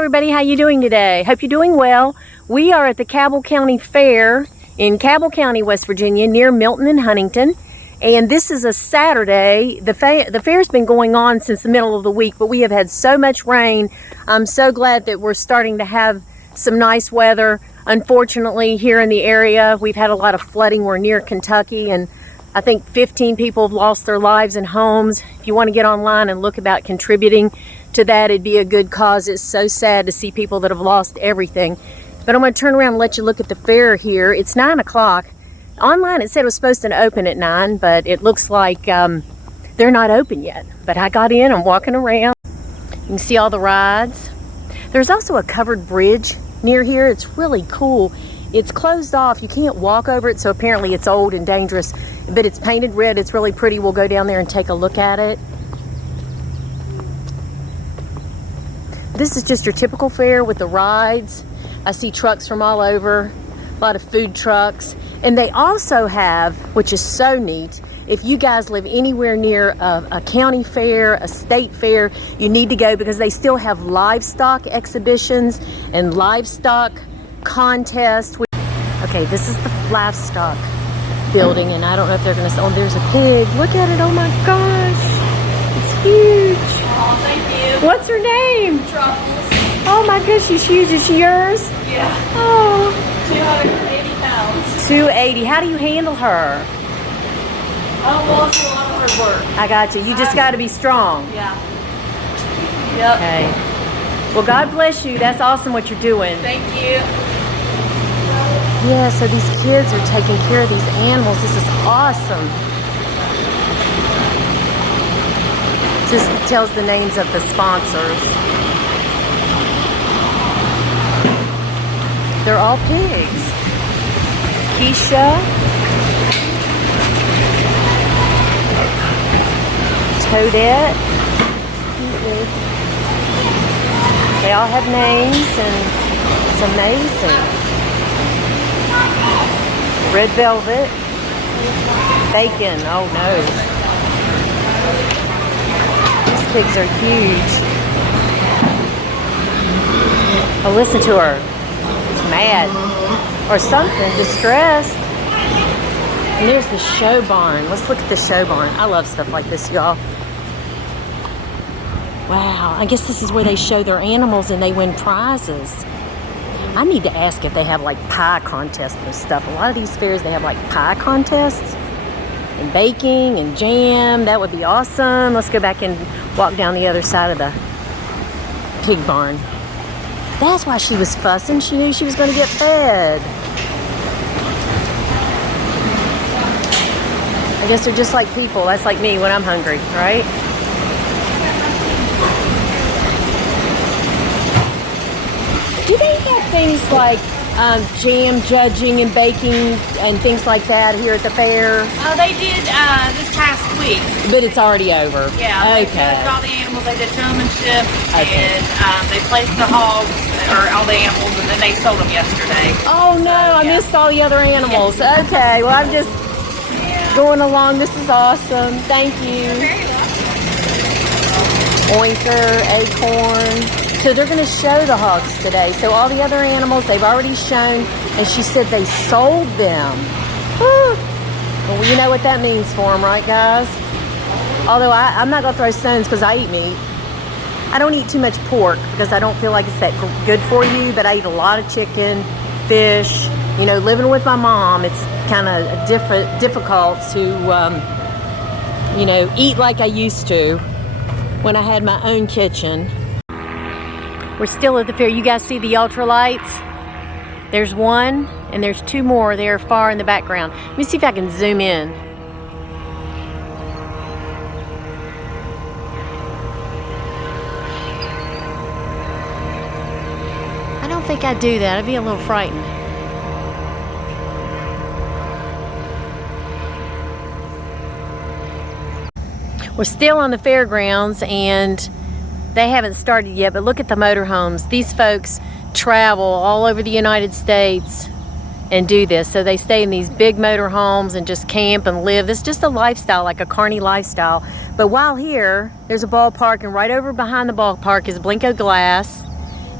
everybody, how you doing today? Hope you're doing well. We are at the Cabell County Fair in Cabell County, West Virginia, near Milton and Huntington. And this is a Saturday. The fair's been going on since the middle of the week, but we have had so much rain. I'm so glad that we're starting to have some nice weather. Unfortunately, here in the area, we've had a lot of flooding. We're near Kentucky, and I think 15 people have lost their lives and homes. If you want to get online and look about contributing to that, it'd be a good cause. It's so sad to see people that have lost everything. But I'm going to turn around and let you look at the fair here. It's 9 o'clock. Online it said it was supposed to open at 9, but it looks like they're not open yet. But I got in, I'm walking around. You can see all the rides. There's also a covered bridge near here. It's really cool. It's closed off. You can't walk over it, so apparently it's old and dangerous. But it's painted red. It's really pretty. We'll go down there and take a look at it. This is just your typical fair with the rides. I see trucks from all over, a lot of food trucks. And they also have, which is so neat, if you guys live anywhere near a county fair, a state fair, you need to go because they still have livestock exhibitions and livestock contests. Okay, this is the Livestock Building, and I don't know if they're gonna, oh, there's a pig. Look at it, oh my gosh. It's huge. Oh, thank you. What's her name? Truffles. Oh my gosh, she's huge. Is she yours? Yeah. Oh. 280 pounds. 280. How do you handle her? Oh, well, it's a lot of hard work. I got you. You just got to be strong. Yeah. Yep. Okay. Well, God bless you. That's awesome what you're doing. Thank you. Yeah, so these kids are taking care of these animals. This is awesome. Just tells the names of the sponsors. They're all pigs. Keisha. Toadette. They all have names, and it's amazing. Red Velvet. Bacon. Oh no. These pigs are huge. Oh, listen to her. She's mad. Or something. Distressed. And there's the show barn. Let's look at the show barn. I love stuff like this, y'all. Wow. I guess this is where they show their animals and they win prizes. I need to ask if they have like pie contests and stuff. A lot of these fairs, they have like pie contests and baking and jam. That would be awesome. Let's go back and walk down the other side of the pig barn. That's why she was fussing. She knew she was going to get fed. I guess they're just like people. That's like me when I'm hungry, right? Do they have things like jam judging and baking and things like that here at the fair? Oh, they did this past week. But it's already over. Yeah. Okay. They judged all the animals. They did showmanship, Okay. and they placed the hogs or all the animals, and then they sold them yesterday. Oh no, I missed all the other animals. Yeah. Okay, well I'm just going along. This is awesome. Thank you. Oinker, acorn. So they're going to show the hogs today. So all the other animals they've already shown, and she said they sold them. Whew. Well, you know what that means for them, right, guys? Although I'm not going to throw stones because I eat meat. I don't eat too much pork because I don't feel like it's that good for you, but I eat a lot of chicken, fish. You know, living with my mom, it's kind of difficult to, you know, eat like I used to when I had my own kitchen. We're still at the fair. You guys see the ultralights? There's one, and there's two more there far in the background. Let me see if I can zoom in. I don't think I'd do that. I'd be a little frightened. We're still on the fairgrounds, and they haven't started yet, but look at the motorhomes. These folks travel all over the United States and do this. So they stay in these big motorhomes and just camp and live. It's just a lifestyle, like a carny lifestyle. But while here, there's a ballpark, and right over behind the ballpark is Blinko Glass.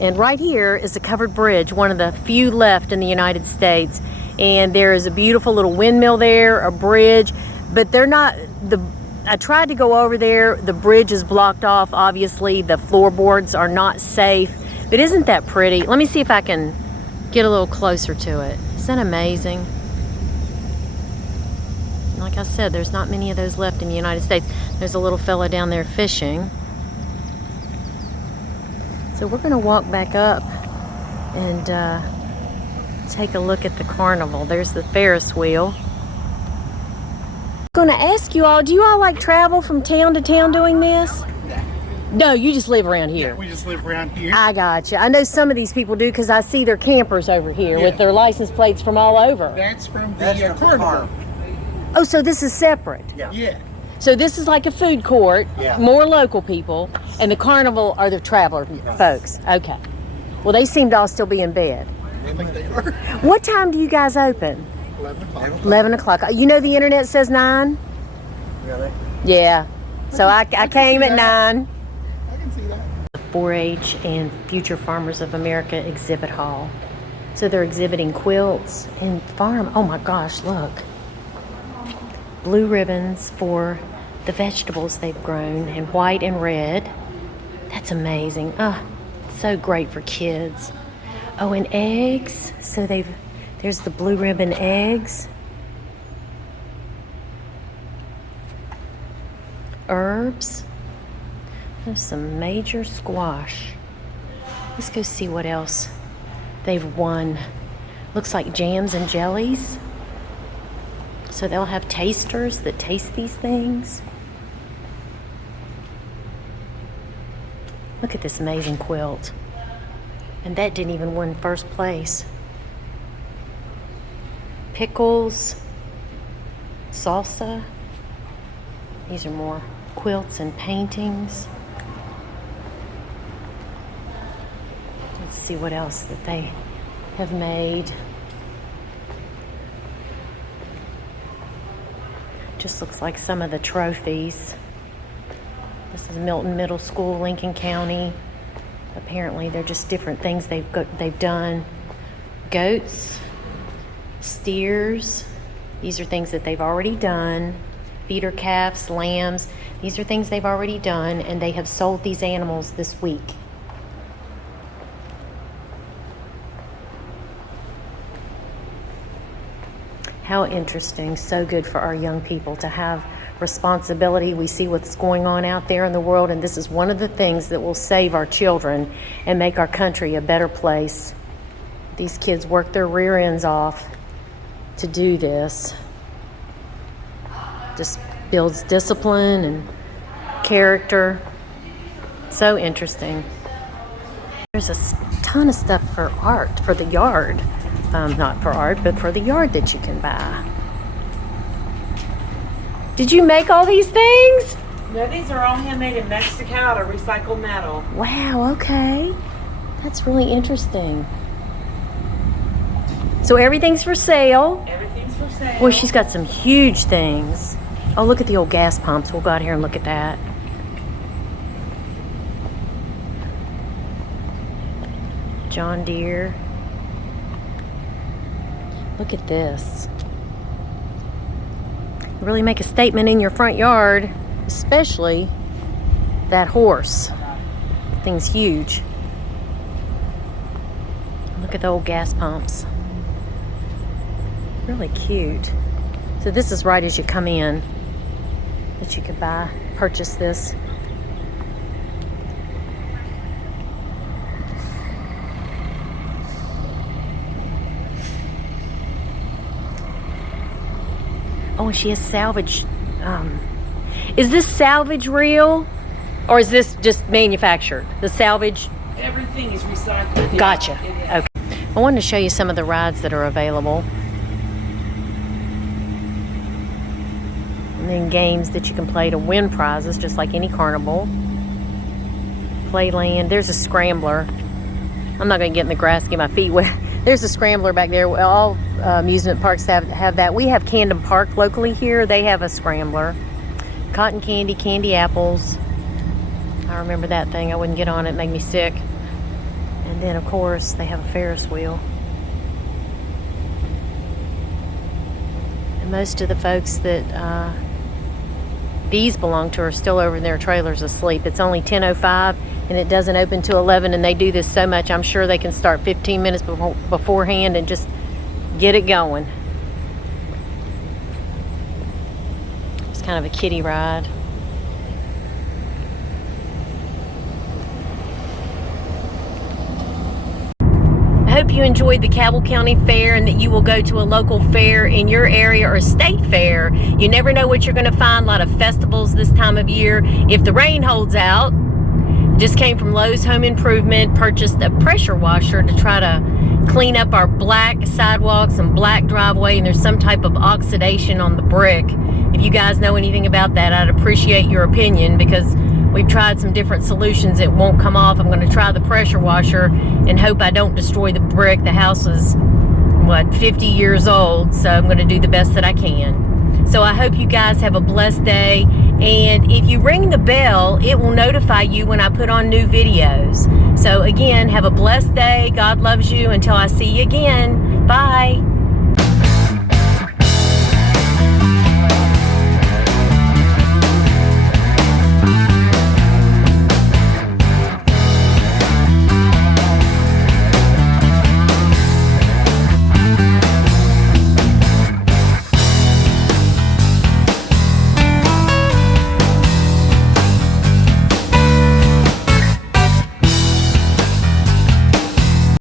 And right here is a covered bridge, one of the few left in the United States. And there is a beautiful little windmill there, a bridge, but they're not, I tried to go over there, the bridge is blocked off, obviously the floorboards are not safe, but isn't that pretty? Let me see if I can get a little closer to it. Isn't that amazing? Like I said, there's not many of those left in the United States. There's a little fella down there fishing. So we're gonna walk back up and take a look at the carnival. There's the Ferris Wheel. I'm gonna ask you all, do you all like travel from town to town doing this? No, you just live around here. Yeah, we just live around here. I gotcha. I know some of these people do because I see their campers over here with their license plates from all over. That's from the carnival. Oh, so this is separate. Yeah. So this is like a food court, Yeah. more local people, and the carnival are the traveler folks. Okay. Well, they seem to all still be in bed. I think they are. What time do you guys open? 11 o'clock. 11 o'clock. You know the internet says 9? Really? Yeah. So I came at 9. I can see that. 4-H and Future Farmers of America exhibit hall. So they're exhibiting quilts and farm. Oh my gosh, look. Blue ribbons for the vegetables they've grown in white and red. That's amazing. So great for kids. Oh, and eggs. So there's the blue ribbon eggs. Herbs. There's some major squash. Let's go see what else they've won. Looks like jams and jellies. So they'll have tasters that taste these things. Look at this amazing quilt. And that didn't even win first place. Pickles, salsa. These are more quilts and paintings. Let's see what else that they have made. Just looks like some of the trophies. This is Milton Middle School, Lincoln County. Apparently they're just different things they've done. Goats, steers. These are things that they've already done. Feeder calves, lambs. These are things they've already done, and they have sold these animals this week. How interesting. So good for our young people to have responsibility. We see what's going on out there in the world, and this is one of the things that will save our children and make our country a better place. These kids work their rear ends off to do this. Just builds discipline and character. So interesting. There's a ton of stuff for art, for the yard. Not for art, but for the yard that you can buy. Did you make all these things? No, these are all handmade in Mexico out of recycled metal. Wow, okay. That's really interesting. So everything's for sale. Everything's for sale. Boy, she's got some huge things. Oh, look at the old gas pumps. We'll go out here and look at that. John Deere. Look at this. Really make a statement in your front yard, especially that horse. Thing's huge. Look at the old gas pumps. Really cute. So this is right as you come in that you could purchase this. Oh, and she has salvage. Is this salvage real? Or is this just manufactured? The salvage? Everything is recycled. Gotcha. Yeah, Okay. I wanted to show you some of the rides that are available. And then games that you can play to win prizes, just like any carnival. Playland. There's a scrambler. I'm not going to get in the grass and get my feet wet. There's a scrambler back there. All amusement parks have that. We have Camden Park locally here. They have a scrambler. Cotton candy, candy apples. I remember that thing. I wouldn't get on it. It made me sick. And And then, of course, they have a Ferris wheel. And most of the folks that these belong to are still over in their trailers asleep. It's only 10:05 and it doesn't open till 11, and they do this so much, I'm sure they can start 15 minutes beforehand and just get it going. It's kind of a kiddie ride. I hope you enjoyed the Cabell County Fair and that you will go to a local fair in your area or a state fair. You never know what you're going to find. A lot of festivals this time of year. If the rain holds out, just came from Lowe's Home Improvement, purchased a pressure washer to try to clean up our black sidewalks and black driveway, and there's some type of oxidation on the brick. If you guys know anything about that, I'd appreciate your opinion, because we've tried some different solutions. It won't come off. I'm going to try the pressure washer and hope I don't destroy the brick. The house is, 50 years old, so I'm going to do the best that I can. So I hope you guys have a blessed day, and if you ring the bell, it will notify you when I put on new videos. So again, have a blessed day. God loves you. Until I see you again. Bye.